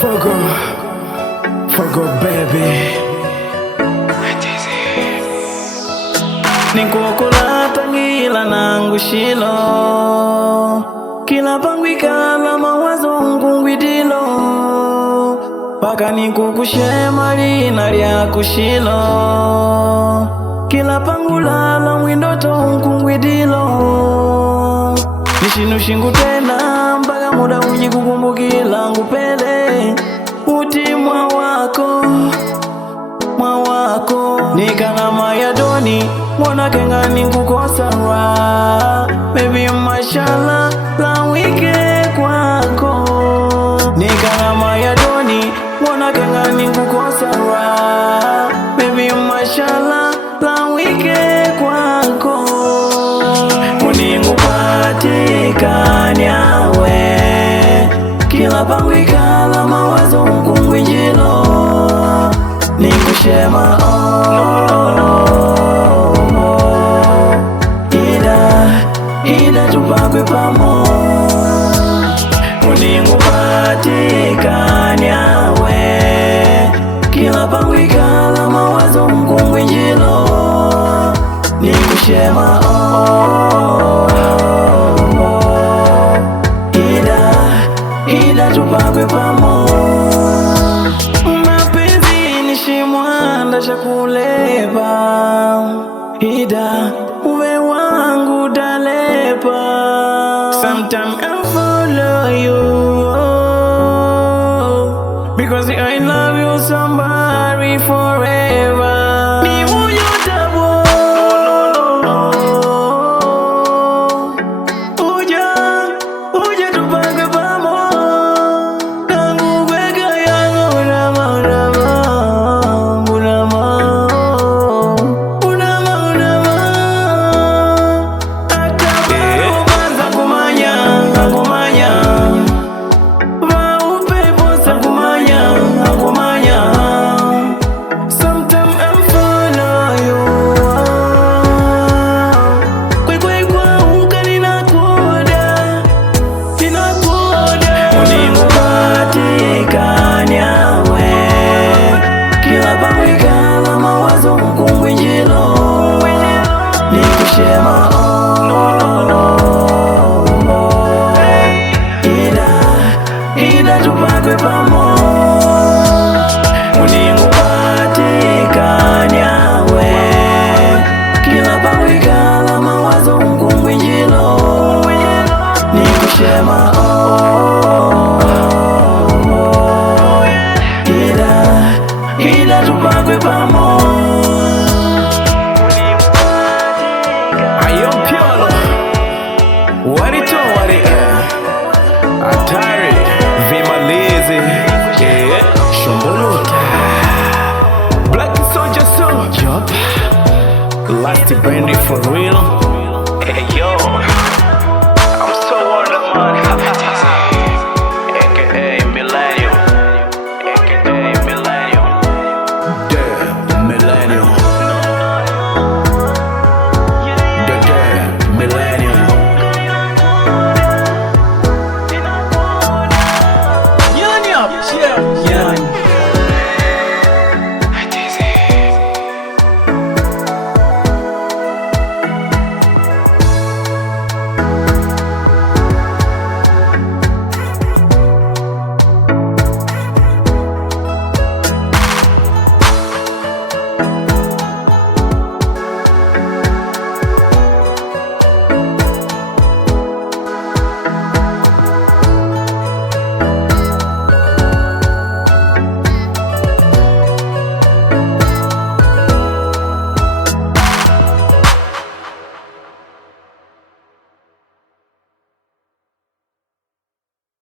Forgo baby. Nikukula tangila nangu shilo, kila pangwikala mawazo ngungwidilo, paka nikukushema lina lya kushilo, kila pangulala mwindoto ngungwidilo. Nishinu shingu tena mpaka muda uji kukumbukila ngupele uti mwa wako nikana mayadoni mwana kenga nikukosa ra baby mashallah la wike kwako nikana mayadoni mwana kenga nikukosa ra baby mashallah la wike kwako muningu patikanyawe kila pangwikala mawazo ngungwijilo nikushema ida tupakwe pamo muningu patikanyawe kila pangwikala mawazo ngungwijilo nikushema ida tupakwe pamo. Mapenzi ni shimwanda cha kuleba, ida uwe wangu dalepa. Sometimes I follow you because I love you somebody forever. Nikushema ida tupakwe pamo muningu patikanyawe kila pangwikala mawazo ngungwijilo nikushema ida tupakwe pamo. Atari, vimalizi, shumbuluta Black Soldier Song, yup, Last Brandy for real.